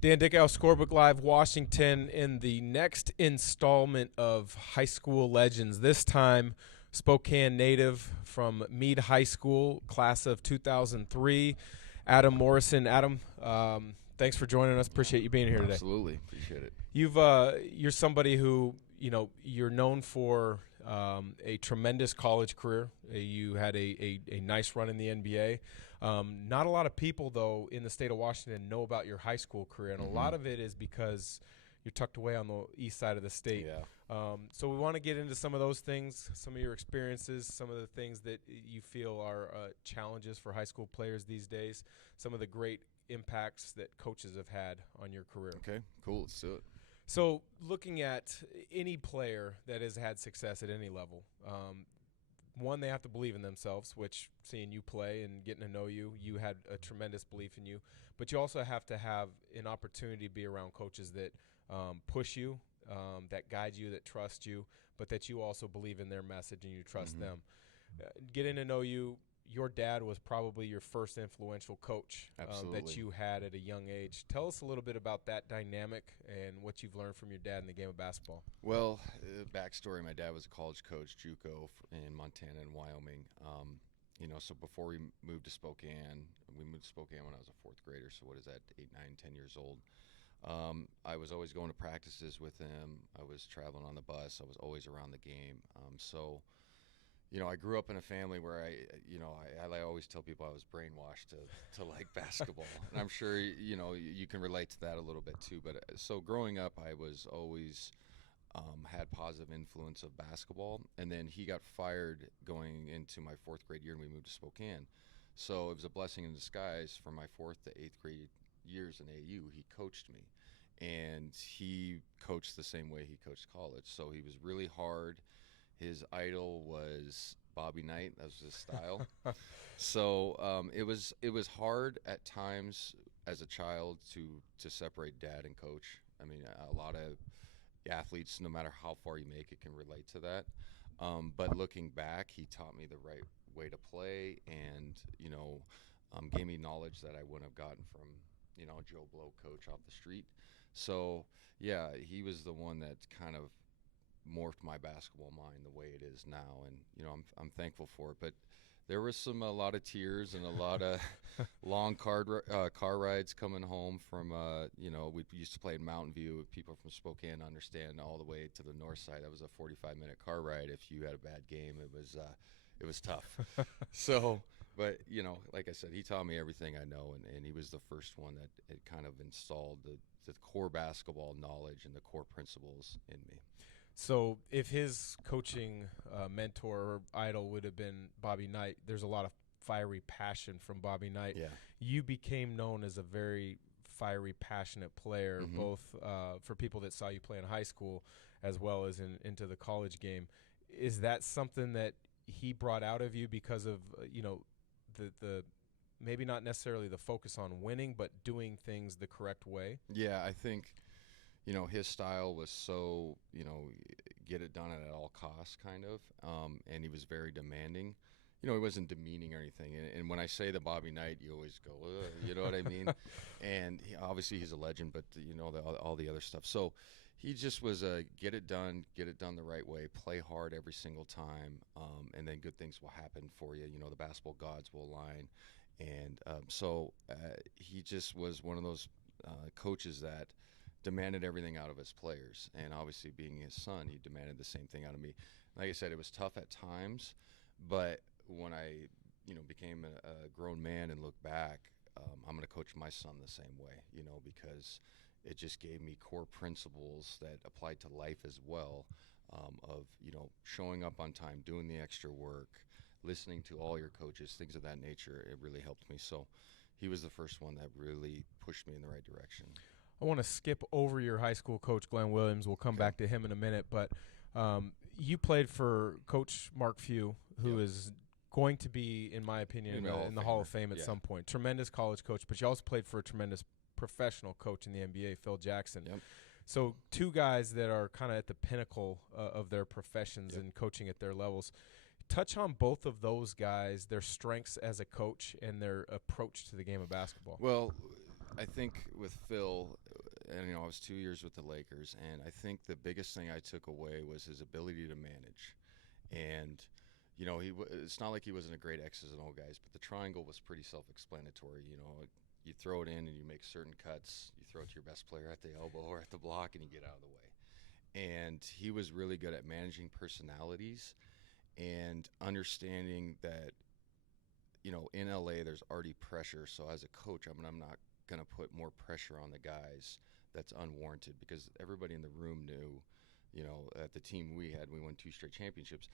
Dan Dickow, Scorebook Live, Washington, in the next installment of High School Legends. This time, Spokane native from Mead High School, class of 2003, Adam Morrison. Adam, thanks for joining us. Appreciate you being here today. Absolutely. Appreciate it. You're somebody who you're known for a tremendous college career. You had a nice run in the NBA. Not a lot of people though in the state of Washington know about your high school career, and a lot of it is because you're tucked away on the east side of the state. Yeah. So we want to get into some of those things, some of your experiences, some of the things that you feel are challenges for high school players these days, some of the great impacts that coaches have had on your career. Okay, cool. Let's do it. So, looking at any player that has had success at any level, one, they have to believe in themselves, which seeing you play and getting to know you, you had a tremendous belief in you. But you also have to have an opportunity to be around coaches that push you, that guide you, that trust you, but that you also believe in their message and you trust them. Getting to know you, your dad was probably your first influential coach that Absolutely. you had at a young age. Tell us a little bit about that dynamic and what you've learned from your dad in the game of basketball. Well, backstory: my dad was a college coach, JUCO, in Montana and Wyoming. So before we moved to Spokane, we moved to Spokane when I was a fourth grader. So what is that? 8, 9, 10 years old. I was always going to practices with him. I was traveling on the bus. I was always around the game. I grew up in a family where I always tell people I was brainwashed to like basketball, and I'm sure you can relate to that a little bit too. But so growing up, I was always had positive influence of basketball, and then he got fired going into my fourth grade year, and we moved to Spokane. So it was a blessing in disguise. For my fourth to eighth grade years in AU, he coached me, and he coached the same way he coached college. So he was really hard. His idol was Bobby Knight. That was his style. So it was hard at times as a child to separate dad and coach. I mean, a lot of athletes, no matter how far you make it, can relate to that. But looking back, he taught me the right way to play, and gave me knowledge that I wouldn't have gotten from Joe Blow coach off the street. So yeah, he was the one that kind of morphed my basketball mind the way it is now, and I'm thankful for it. But there was a lot of tears and a lot of long car rides coming home from we used to play in Mountain View. People from Spokane understand, all the way to the north side. That was a 45-minute car ride. If you had a bad game, it was tough. So, but like I said, he taught me everything I know, and he was the first one that it kind of installed the core basketball knowledge and the core principles in me. So, if his coaching mentor or idol would have been Bobby Knight, there's a lot of fiery passion from Bobby Knight. Yeah. You became known as a very fiery, passionate player, both for people that saw you play in high school as well as into the college game. Is that something that he brought out of you because of the maybe not necessarily the focus on winning, but doing things the correct way? Yeah, I think his style was so, get it done at all costs, kind of, and he was very demanding. He wasn't demeaning or anything. And when I say the Bobby Knight, you always go, ugh, you know what I mean? And obviously he's a legend, but all the other stuff. So he just was a get it done the right way, play hard every single time, and then good things will happen for you. The basketball gods will align. And he just was one of those coaches that demanded everything out of his players, and obviously being his son, he demanded the same thing out of me. Like I said, it was tough at times, but when I became a grown man and look back, I'm going to coach my son the same way, because it just gave me core principles that applied to life as well, of showing up on time, doing the extra work, listening to all your coaches, things of that nature. It really helped me. So he was the first one that really pushed me in the right direction. I want to skip over your high school coach, Glenn Williams. We'll come back to him in a minute. But you played for Coach Mark Few, who is going to be, in my opinion, in the Hall of Fame at some point. Tremendous college coach, but you also played for a tremendous professional coach in the NBA, Phil Jackson. Yep. So two guys that are kind of at the pinnacle of their professions and coaching at their levels. Touch on both of those guys, their strengths as a coach and their approach to the game of basketball. Well, I think with Phil, and I was 2 years with the Lakers, and I think the biggest thing I took away was his ability to manage. And it's not like he wasn't a great X's and O guys, but the triangle was pretty self-explanatory. You throw it in and you make certain cuts. You throw it to your best player at the elbow or at the block, and you get out of the way. And he was really good at managing personalities and understanding that, in LA there's already pressure. So as a coach, I'm not going to put more pressure on the guys that's unwarranted, because everybody in the room knew, at the team we won 2 straight championships.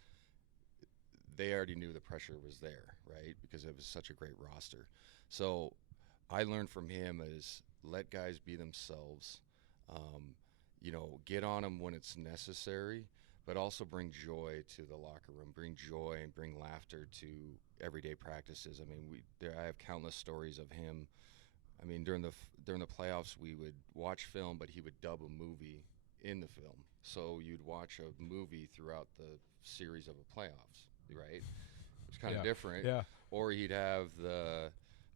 They already knew the pressure was there, right? Because it was such a great roster. So I learned from him is let guys be themselves, get on them when it's necessary, but also bring joy to the locker room, bring joy and bring laughter to everyday practices. I mean, I have countless stories of him. I mean, during the playoffs, we would watch film, but he would dub a movie in the film. So you'd watch a movie throughout the series of a playoffs, right? It's kind of different. Yeah. Or he'd have the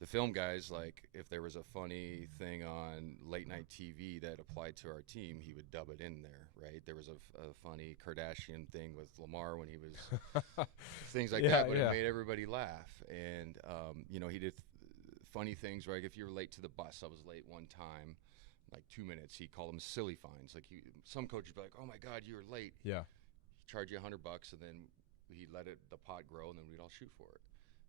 film guys, like if there was a funny thing on late night TV that applied to our team, he would dub it in there, right? There was a funny Kardashian thing with Lamar when he was things like that, but it made everybody laugh. And he did funny things, right? If you were late to the bus, I was late one time, like 2 minutes. He called them silly fines. Like some coaches would be like, "Oh my God, you were late." Yeah. He charged you $100, and then he let the pot grow, and then we'd all shoot for it.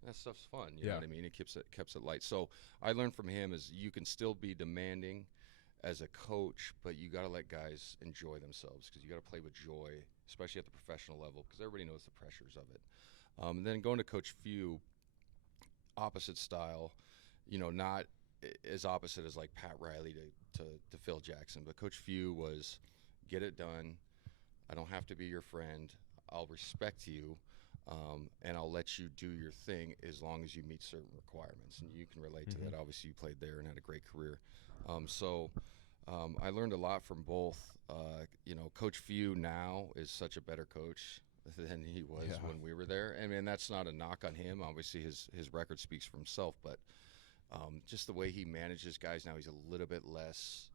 And that stuff's fun. You know what I mean? It keeps it light. So I learned from him is you can still be demanding as a coach, but you got to let guys enjoy themselves, because you got to play with joy, especially at the professional level, because everybody knows the pressures of it. And then going to Coach Few, opposite style. Not as opposite as like Pat Riley to Phil Jackson, but Coach Few was get it done. I don't have to be your friend. I'll respect you, and I'll let you do your thing as long as you meet certain requirements. And you can relate to that. Obviously, you played there and had a great career. I learned a lot from both. Coach Few now is such a better coach than he was when we were there. I mean, that's not a knock on him. Obviously, his record speaks for himself, but just the way he manages guys now, he's a little bit less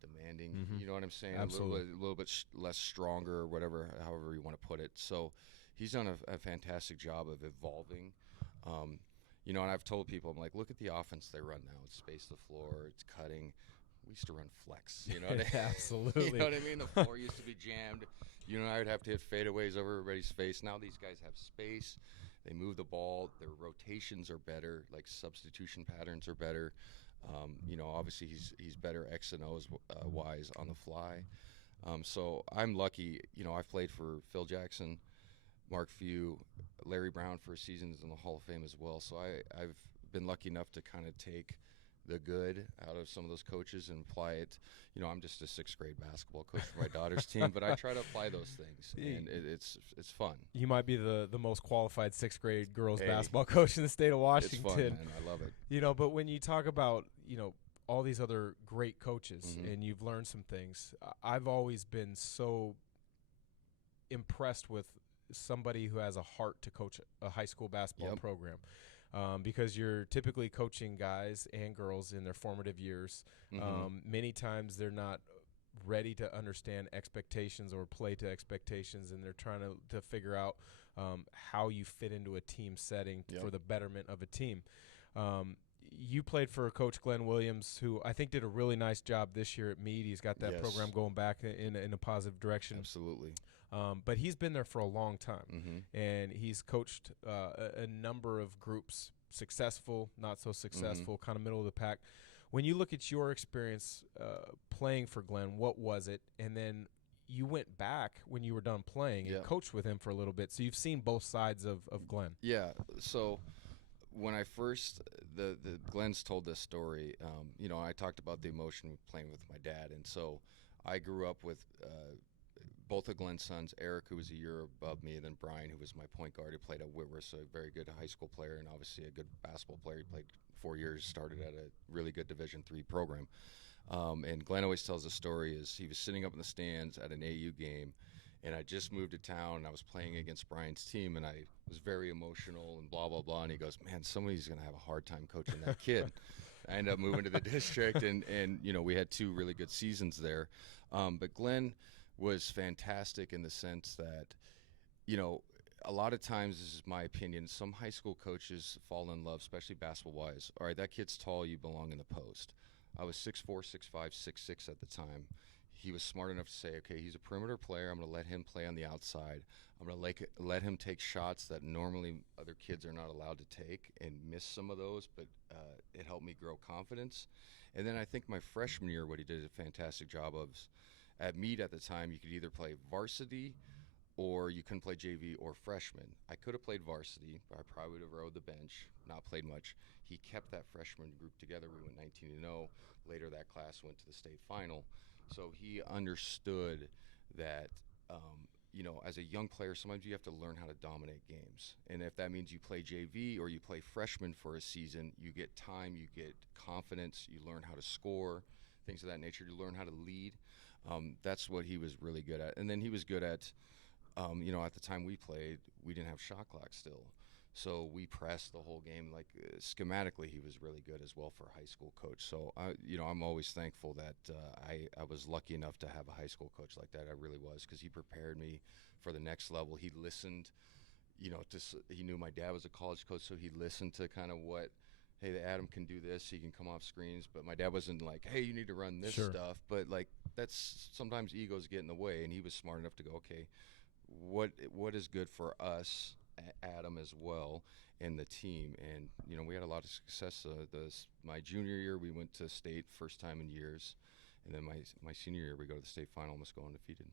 demanding. You know what I'm saying? Absolutely. A little bit less stronger, or whatever, however you want to put it. So he's done a fantastic job of evolving. And I've told people, I'm like, look at the offense they run now. It's space the floor, it's cutting. We used to run flex. You know what I mean? Absolutely. You know what I mean? The floor used to be jammed. I would have to hit fadeaways over everybody's face. Now these guys have space. They move the ball. Their rotations are better. Like substitution patterns are better. Obviously he's better X and O's wise on the fly. So I'm lucky. I've played for Phil Jackson, Mark Few, Larry Brown for seasons in the Hall of Fame as well. So I've been lucky enough to kind of take the good out of some of those coaches and apply it. I'm just a 6th grade basketball coach for my daughter's team, but I try to apply those things, and it's fun. You might be the most qualified 6th grade girls basketball coach in the state of Washington. It's fun, man. I love it. But when you talk about, all these other great coaches and you've learned some things, I've always been so impressed with somebody who has a heart to coach a high school basketball program. Because you're typically coaching guys and girls in their formative years. Many times they're not ready to understand expectations or play to expectations, and they're trying to figure out how you fit into a team setting for the betterment of a team. You played for Coach Glenn Williams, who I think did a really nice job this year at Mead. He's got that program going back in a positive direction. Absolutely. But he's been there for a long time, and he's coached a number of groups, successful, not so successful, kind of middle of the pack. When you look at your experience playing for Glenn, what was it? And then you went back when you were done playing and coached with him for a little bit, so you've seen both sides of Glenn. Yeah, so when I first the Glenn's told this story, I talked about the emotion of playing with my dad, and so I grew up with both of Glenn's sons, Eric, who was a year above me, and then Brian, who was my point guard, who played at Whitworth, so a very good high school player and obviously a good basketball player. He played 4 years, started at a really good Division III program. And Glenn always tells the story is he was sitting up in the stands at an AU game, and I just moved to town, and I was playing against Brian's team, and I was very emotional and blah, blah, blah. And he goes, man, somebody's going to have a hard time coaching that kid. I ended up moving to the district, and we had 2 really good seasons there. But Glenn was fantastic in the sense that, a lot of times, this is my opinion, some high school coaches fall in love, especially basketball-wise. All right, that kid's tall, you belong in the post. I was 6'4", 6'5", 6'6" at the time. He was smart enough to say, okay, he's a perimeter player. I'm going to let him play on the outside. I'm going to let him take shots that normally other kids are not allowed to take and miss some of those, but it helped me grow confidence. And then I think my freshman year, what he did a fantastic job of, at Mead at the time, you could either play varsity or you couldn't play JV or freshman. I could have played varsity, but I probably would have rode the bench, not played much. He kept that freshman group together. We went 19-0. Later, that class went to the state final. So he understood that, as a young player, sometimes you have to learn how to dominate games. And if that means you play JV or you play freshman for a season, you get time, you get confidence, you learn how to score, things of that nature. You learn how to lead. That's what he was really good at. And then he was good at, at the time we played, we didn't have shot clock still. So we pressed the whole game. Like schematically, he was really good as well for a high school coach. So I'm always thankful that I was lucky enough to have a high school coach like that. I really was, because he prepared me for the next level. He listened, he knew my dad was a college coach, so he listened to kind of what, hey, Adam can do this. He can come off screens. But my dad wasn't like, hey, you need to run this stuff. But like that's sometimes egos get in the way, and he was smart enough to go, okay, what is good for us, Adam as well, and the team. And we had a lot of success. My junior year we went to state, first time in years, and then my senior year we go to the state final, almost go undefeated.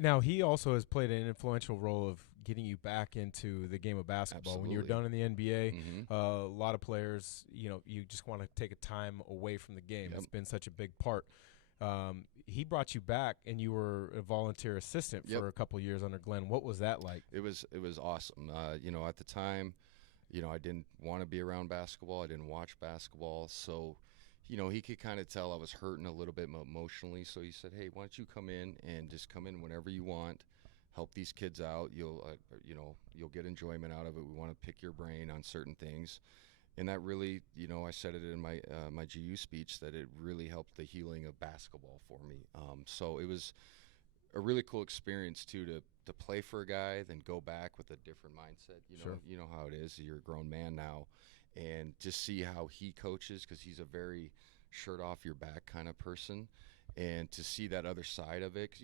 Now he also has played an influential role of getting you back into the game of basketball. Absolutely. When you're done in the NBA, Mm-hmm. a lot of players, you just want to take a time away from the game. Yep. It's been such a big part. He brought you back, and you were a volunteer assistant Yep. for a couple of years under Glenn. What was that like? It was awesome. At the time, I didn't want to be around basketball. I didn't watch basketball. So, he could kind of tell I was hurting a little bit emotionally. So he said, hey, why don't you come in and just come in whenever you want, help these kids out. You'll get enjoyment out of it. We want to pick your brain on certain things. And that really, I said it in my my GU speech, that it really helped the healing of basketball for me. So it was a really cool experience too, to play for a guy, then go back with a different mindset. You know how it is. You're a grown man now, and just see how he coaches, because he's a very shirt off your back kind of person. And to see that other side of it, because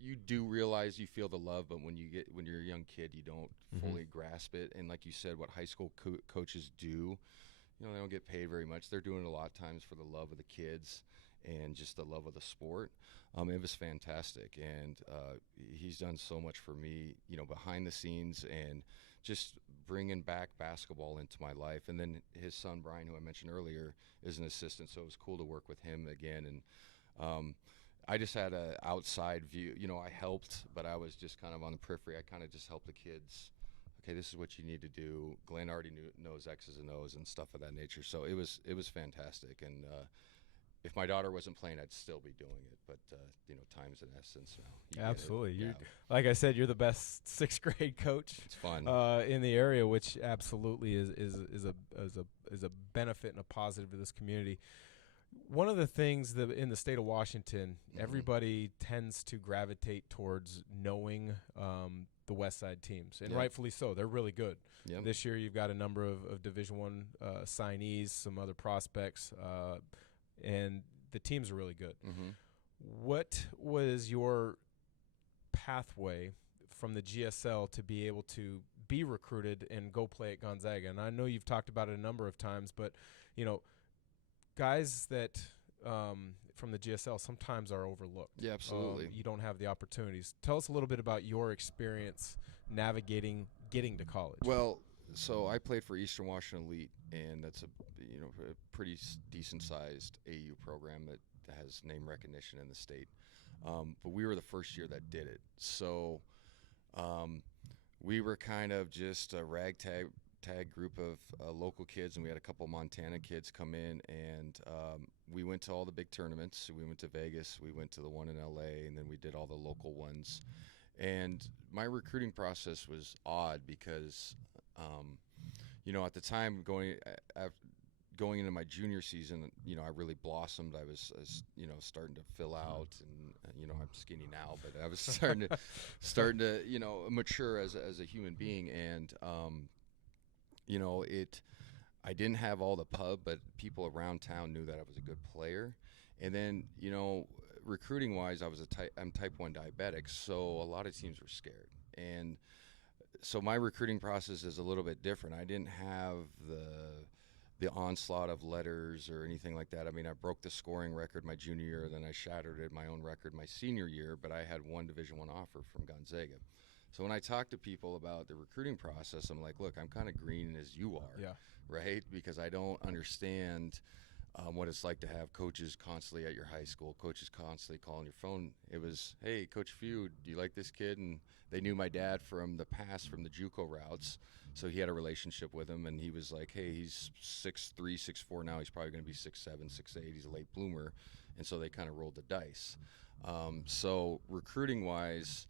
you do realize you feel the love, but when you're a young kid, you don't fully grasp it. And like you said, what high school coaches do, they don't get paid very much. They're doing it a lot of times for the love of the kids and just the love of the sport. It was fantastic, and he's done so much for me, behind the scenes, and just bringing back basketball into my life. And then his son Brian, who I mentioned earlier, is an assistant, so it was cool to work with him again. And I just had an outside view. I helped, but I was just kind of on the periphery. I kind of just helped the kids. Okay, this is what you need to do. Glenn already knows X's and O's and stuff of that nature. So it was fantastic. And if my daughter wasn't playing, I'd still be doing it. But time's an essence now. Absolutely. Like I said, you're the best sixth grade coach. It's fun in the area, which absolutely is a benefit and a positive to this community. One of the things that in the state of Washington, everybody tends to gravitate towards knowing the West Side teams, and rightfully so. They're really good. Yep. This year, you've got a number of Division I signees, some other prospects, and the teams are really good. Mm-hmm. What was your pathway from the GSL to be able to be recruited and go play at Gonzaga? And I know you've talked about it a number of times, but guys that from the GSL sometimes are overlooked. Yeah, absolutely. You don't have the opportunities. Tell us a little bit about your experience navigating getting to college. Well, so I played for Eastern Washington Elite, and that's a pretty decent-sized AU program that has name recognition in the state. But we were the first year that did it. So we were kind of just a ragtag group of local kids, and we had a couple Montana kids come in, and we went to all the big tournaments. We went to Vegas, we went to the one in LA, and then we did all the local ones. And my recruiting process was odd because, at the time going into my junior season, I really blossomed. I was starting to fill out, and I'm skinny now, but I was starting to mature as a human being, and I didn't have all the pub, but people around town knew that I was a good player. And then, recruiting wise, I'm type 1 diabetic, so a lot of teams were scared. And so my recruiting process is a little bit different. I didn't have the onslaught of letters or anything like that. I mean, I broke the scoring record my junior year, then I shattered my own record my senior year, but I had one Division I offer from Gonzaga. So when I talk to people about the recruiting process, I'm like, look, I'm kind of green as you are, right? Because I don't understand what it's like to have coaches constantly at your high school, coaches constantly calling your phone. It was, hey, Coach Feud, do you like this kid? And they knew my dad from the past, from the JUCO routes, so he had a relationship with him, and he was like, hey, he's 6'3", 6'4" now. He's probably going to be 6'7", 6'8". He's a late bloomer, and so they kind of rolled the dice. So recruiting-wise,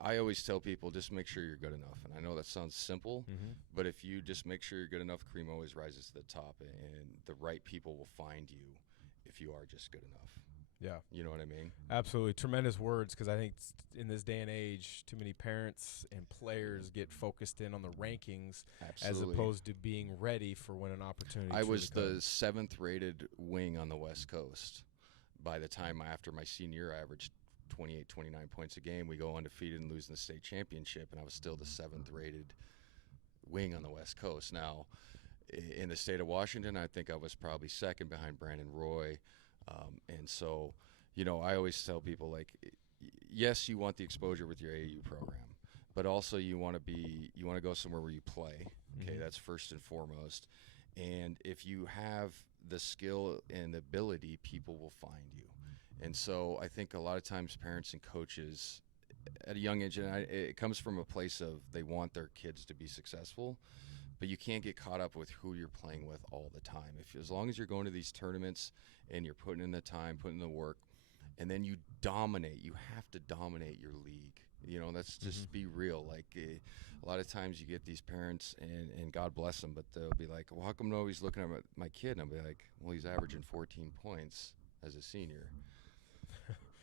I always tell people just make sure you're good enough. And I know that sounds simple, but if you just make sure you're good enough, cream always rises to the top, and the right people will find you if you are just good enough. Yeah. You know what I mean? Absolutely. Tremendous words, because I think in this day and age, too many parents and players get focused in on the rankings as opposed to being ready for when an opportunity I was comes. the 7th rated wing on the West Coast. By the time after my senior year, I averaged 28, 29 points a game. We go undefeated and lose in the state championship, and I was still the 7th rated wing on the West Coast. Now, in the state of Washington, I think I was probably second behind Brandon Roy. And so, I always tell people, like, yes, you want the exposure with your AAU program, but also you want to go somewhere where you play. Okay, that's first and foremost. And if you have the skill and the ability, people will find you. And so I think a lot of times parents and coaches at a young age, and it comes from a place of they want their kids to be successful, but you can't get caught up with who you're playing with all the time. As long as you're going to these tournaments and you're putting in the time, putting in the work, and then you dominate, you have to dominate your league. That's just be real. Like a lot of times you get these parents, and God bless them, but they'll be like, well, how come nobody's looking at my kid? And I'll be like, well, he's averaging 14 points as a senior.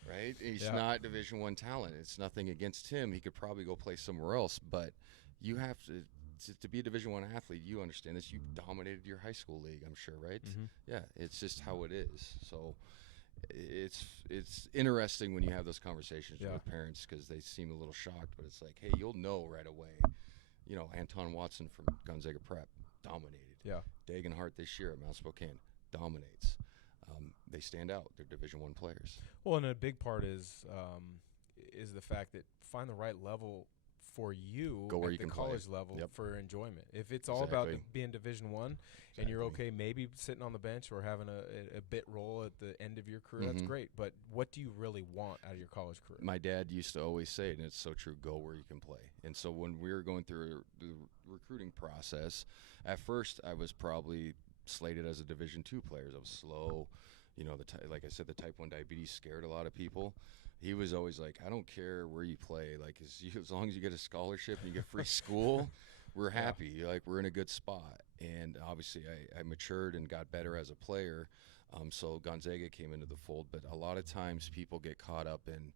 Right? He's not Division I talent. It's nothing against him. He could probably go play somewhere else, but you have to be a Division I athlete. You understand this. You dominated your high school league, I'm sure, right? Yeah, it's just how it is. So it's interesting when you have those conversations with parents, because they seem a little shocked, but it's like, hey, you'll know right away. Anton Watson from Gonzaga Prep dominated. Yeah. Dagan Hart this year at Mount Spokane dominates. They stand out. They're Division I players. Well, and a big part is the fact that find the right level for you Go where at you the can college play. level for enjoyment. If it's all about being Division I and you're okay maybe sitting on the bench or having a bit role at the end of your career, that's great. But what do you really want out of your college career? My dad used to always say it, and it's so true, go where you can play. And so when we were going through the recruiting process, at first I was probably slated as a Division II player. I was slow. Like I said, the type 1 diabetes scared a lot of people. He was always like, I don't care where you play. Like, as long as you get a scholarship and you get free school, we're happy. Like, we're in a good spot. And obviously I matured and got better as a player. So Gonzaga came into the fold. But a lot of times people get caught up in,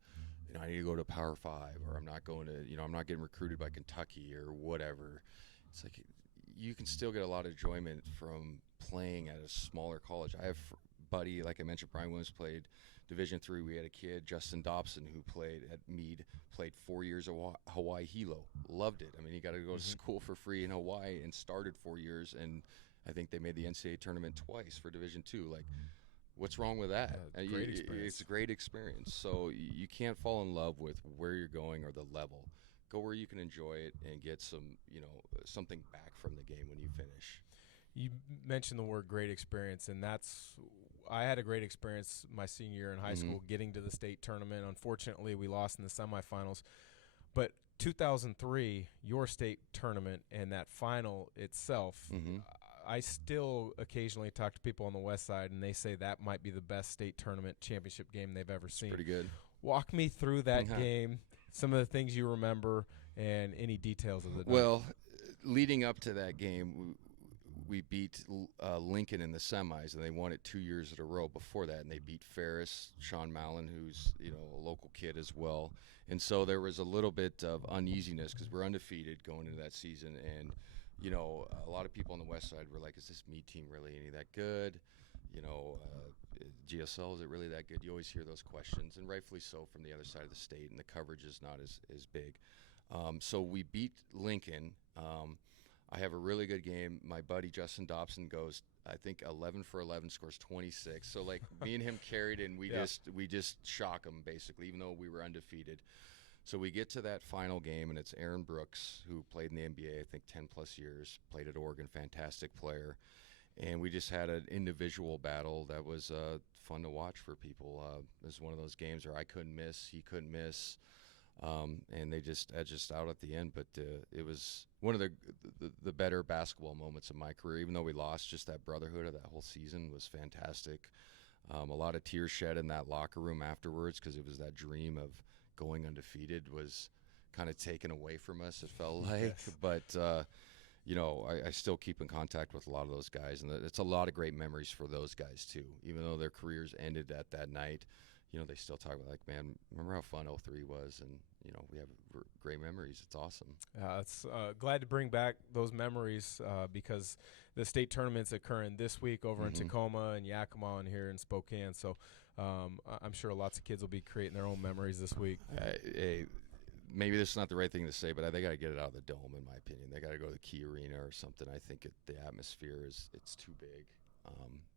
I need to go to Power 5, or I'm not going to, I'm not getting recruited by Kentucky or whatever. It's like you can still get a lot of enjoyment from playing at a smaller college. I have buddy, like I mentioned, Brian Williams played Division III. We had a kid, Justin Dobson, who played at Mead, played 4 years of Hawaii Hilo. Loved it. I mean, he got to go to school for free in Hawaii and started 4 years, and I think they made the NCAA tournament twice for Division II. Like, what's wrong with that? Great experience. It's a great experience. So you can't fall in love with where you're going or the level. Go where you can enjoy it and get something back from the game when you finish. You mentioned the word great experience, and I had a great experience my senior year in high school getting to the state tournament. Unfortunately, we lost in the semifinals. But 2003, your state tournament and that final itself, I still occasionally talk to people on the west side, and they say that might be the best state tournament championship game they've ever seen. Pretty good. Walk me through that game, some of the things you remember, and any details of the night. Well, leading up to that game, we beat Lincoln in the semis, and they won it 2 years in a row before that, and they beat Ferris, Sean Mallon, who's a local kid as well. And so there was a little bit of uneasiness because we're undefeated going into that season, and a lot of people on the west side were like, is this Mead team really any that good? GSL, is it really that good? You always hear those questions, and rightfully so from the other side of the state, and the coverage is not as big. So we beat Lincoln. I have a really good game. My buddy Justin Dobson goes, I think 11 for 11, scores 26. So like me and him carried, and we just shock them basically, even though we were undefeated. So we get to that final game, and it's Aaron Brooks, who played in the NBA, I think 10 plus years, played at Oregon, fantastic player. And we just had an individual battle that was fun to watch for people. It was one of those games where I couldn't miss, he couldn't miss. And they just edged us out at the end, but it was one of the better basketball moments of my career. Even though we lost, just that brotherhood of that whole season was fantastic. A lot of tears shed in that locker room afterwards because it was that dream of going undefeated was kind of taken away from us, it felt like. Yes. But I still keep in contact with a lot of those guys, and it's a lot of great memories for those guys too. Even though their careers ended at that night, they still talk about, like, man, remember how fun 03 was? And, we have great memories. It's awesome. It's glad to bring back those memories because the state tournament's occurring this week over in Tacoma and Yakima and here in Spokane. So I'm sure lots of kids will be creating their own memories this week. Maybe this is not the right thing to say, but they got to get it out of the dome, in my opinion. They got to go to the Key Arena or something. I think the atmosphere it's too big.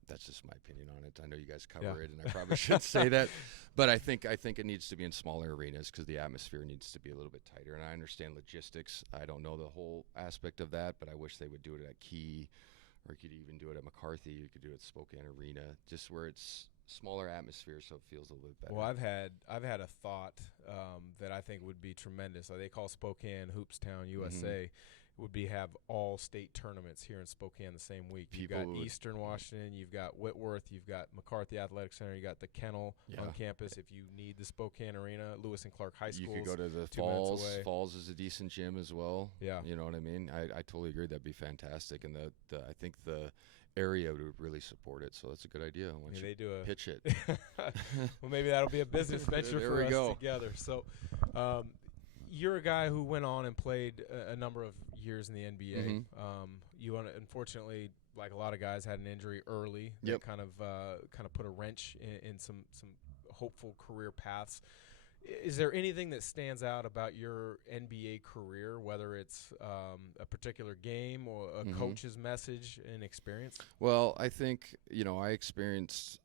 That's just my opinion on it. I know you guys cover it, and I probably should say that, but I think it needs to be in smaller arenas because the atmosphere needs to be a little bit tighter. And I understand logistics. I don't know the whole aspect of that, but I wish they would do it at Key, or you could even do it at McCarthy. You could do it at Spokane Arena, just where it's smaller atmosphere, so it feels a little bit better. Well, I've had a thought that I think would be tremendous. They call Spokane Hoopstown, USA. Would be have all state tournaments here in Spokane the same week. You've got Eastern Washington, you've got Whitworth, you've got McCarthy Athletic Center, you got the Kennel on campus. If you need the Spokane Arena, Lewis and Clark High School. You could go to the Falls. Falls is a decent gym as well. Yeah, you know what I mean. I totally agree. That'd be fantastic, and I think the area would really support it. So that's a good idea. They do pitch it. Well, maybe that'll be a business venture for us together. So. You're a guy who went on and played a number of years in the NBA. You unfortunately, like a lot of guys, had an injury early that kind of put a wrench in some hopeful career paths. Is there anything that stands out about your NBA career, whether it's a particular game or a coach's message and experience? Well, I think I experienced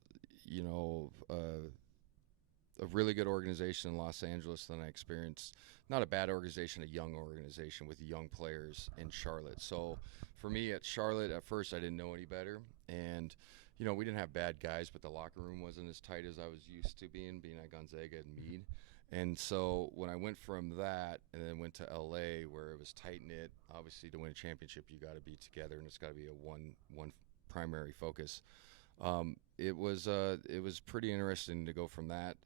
a really good organization in Los Angeles. Then I experienced not a bad organization, a young organization with young players in Charlotte. So for me at Charlotte, at first I didn't know any better. And, we didn't have bad guys, but the locker room wasn't as tight as I was used to being at Gonzaga and Mead. And so when I went from that and then went to LA where it was tight-knit, obviously to win a championship you got to be together and it's got to be a one primary focus. It was pretty interesting to go from that.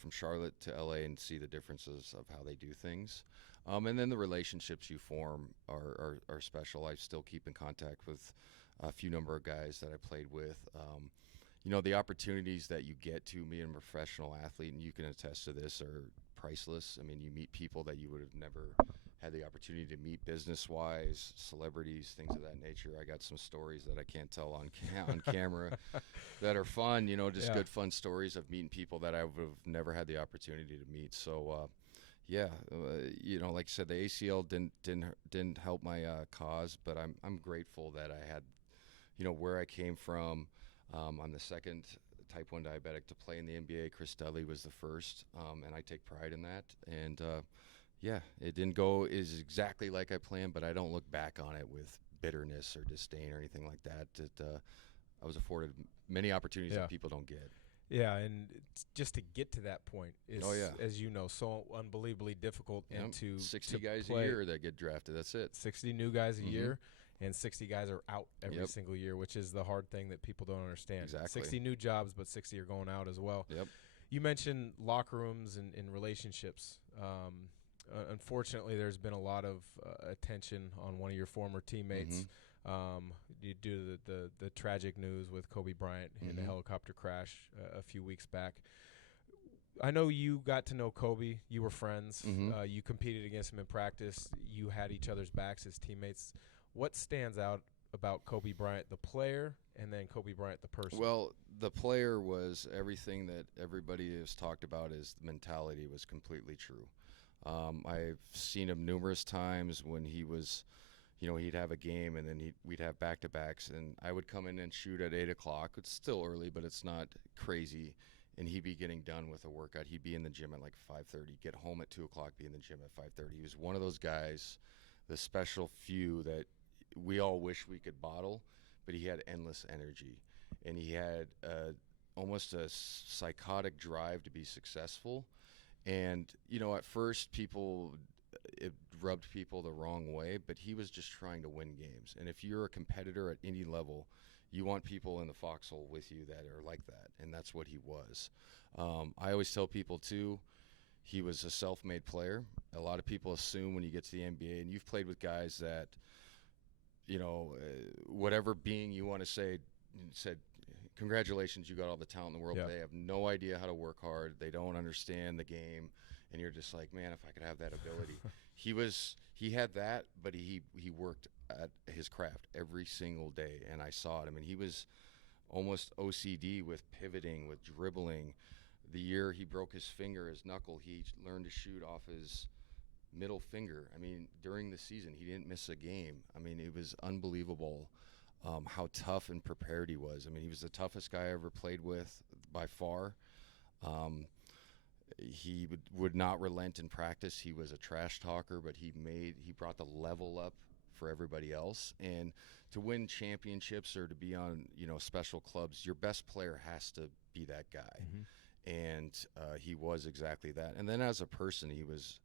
From Charlotte to LA and see the differences of how they do things. And then the relationships you form are special. I still keep in contact with a few number of guys that I played with. The opportunities that you get to be a professional athlete, and you can attest to this, are priceless. I mean, you meet people that you would have never had the opportunity to meet business-wise, celebrities, things of that nature. I got some stories that I can't tell on camera that are fun, just good fun stories of meeting people that I would have never had the opportunity to meet. So, like I said, the ACL didn't help my cause, but I'm grateful that I had, where I came from. I'm the second type 1 diabetic to play in the NBA. Chris Dudley was the first, and I take pride in that. And it didn't go exactly like I planned, but I don't look back on it with bitterness or disdain or anything like that. I was afforded many opportunities that people don't get. Yeah, and just to get to that point is, as you know, so unbelievably difficult. And to 60 guys a year that get drafted, that's it. 60 new guys a year, and 60 guys are out every single year, which is the hard thing that people don't understand. Exactly. 60 new jobs, but 60 are going out as well. Yep. You mentioned locker rooms and relationships. Unfortunately, there's been a lot of attention on one of your former teammates due to the tragic news with Kobe Bryant in the helicopter crash a few weeks back. I know you got to know Kobe. You were friends. You competed against him in practice. You had each other's backs as teammates. What stands out about Kobe Bryant, the player, and then Kobe Bryant, the person? Well, the player was everything that everybody has talked about. His mentality was completely true. I've seen him numerous times when he was, he'd have a game and then we'd have back-to-backs, and I would come in and shoot at 8 o'clock. It's still early, but it's not crazy. And he'd be getting done with a workout. He'd be in the gym at like 5:30, get home at 2 o'clock, be in the gym at 5:30. He was one of those guys, the special few that we all wish we could bottle, but he had endless energy. And he had almost a psychotic drive to be successful. And, at first it rubbed people the wrong way, but he was just trying to win games. And if you're a competitor at any level, you want people in the foxhole with you that are like that, and that's what he was. I always tell people, too, he was a self-made player. A lot of people assume when you get to the NBA, and you've played with guys that, whatever being you want to say, said, congratulations, you got all the talent in the world. Yeah. But they have no idea how to work hard. They don't understand the game, and you're just like, man, if I could have that ability. He had that, but he worked at his craft every single day, and I saw it. I mean, he was almost OCD with pivoting, with dribbling. The year he broke his finger, his knuckle, he learned to shoot off his middle finger. I mean, during the season, he didn't miss a game. I mean, it was unbelievable how tough and prepared he was. I mean, he was the toughest guy I ever played with by far. He would not relent in practice. He was a trash talker, but he brought the level up for everybody else. And to win championships or to be on, special clubs, your best player has to be that guy. And he was exactly that. And then as a person, he was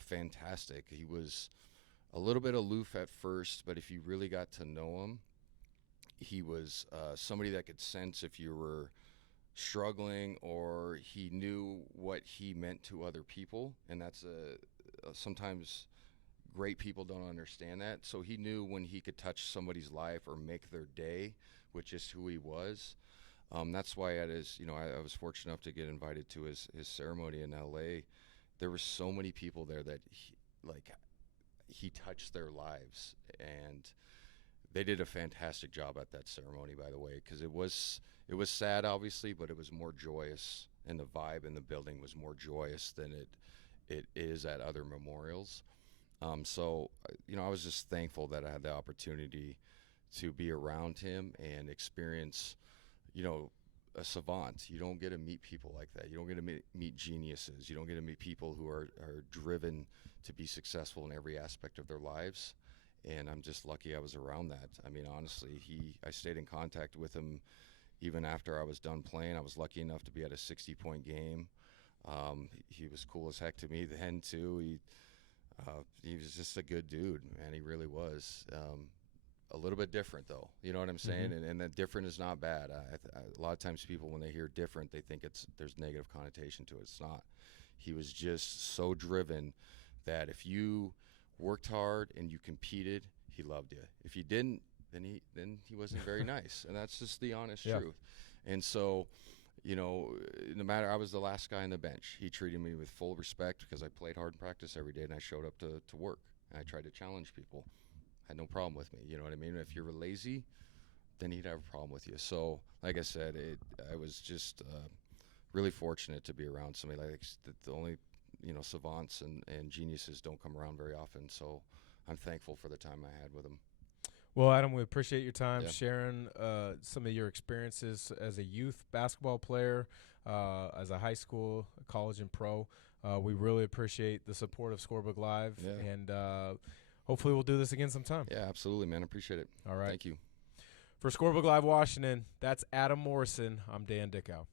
fantastic. He was a little bit aloof at first, but if you really got to know him, he was somebody that could sense if you were struggling, or he knew what he meant to other people, and that's sometimes great people don't understand that. So he knew when he could touch somebody's life or make their day with just who he was. That's why I was fortunate enough to get invited to his ceremony in LA. There were so many people there that he touched their lives, and they did a fantastic job at that ceremony, by the way, because it was sad, obviously, but it was more joyous, and the vibe in the building was more joyous than it is at other memorials. So, I was just thankful that I had the opportunity to be around him and experience, a savant. You don't get to meet people like that. You don't get to meet geniuses. You don't get to meet people who are driven to be successful in every aspect of their lives. And I'm just lucky I was around that. I mean, honestly, I stayed in contact with him even after I was done playing. I was lucky enough to be at a 60-point game. He was cool as heck to me then, too. He was just a good dude, man. He really was. A little bit different, though. You know what I'm saying? And that different is not bad. A lot of times people, when they hear different, they think there's negative connotation to it. It's not. He was just so driven that if you worked hard and you competed, he loved you. If you didn't, then he wasn't very nice. And that's just the honest truth. And so, no matter, I was the last guy on the bench. He treated me with full respect because I played hard in practice every day, and I showed up to work. And I tried to challenge people. Had no problem with me. You know what I mean? If you're lazy, then he'd have a problem with you. So, like I said, I was just really fortunate to be around somebody like the only, savants and geniuses don't come around very often. So I'm thankful for the time I had with him. Well, Adam, we appreciate your time sharing some of your experiences as a youth basketball player, as a high school, college, and pro. We really appreciate the support of Scorebook Live, and hopefully we'll do this again sometime. Yeah, absolutely, man. I appreciate it. All right. Thank you. For Scorebook Live Washington, that's Adam Morrison. I'm Dan Dickow.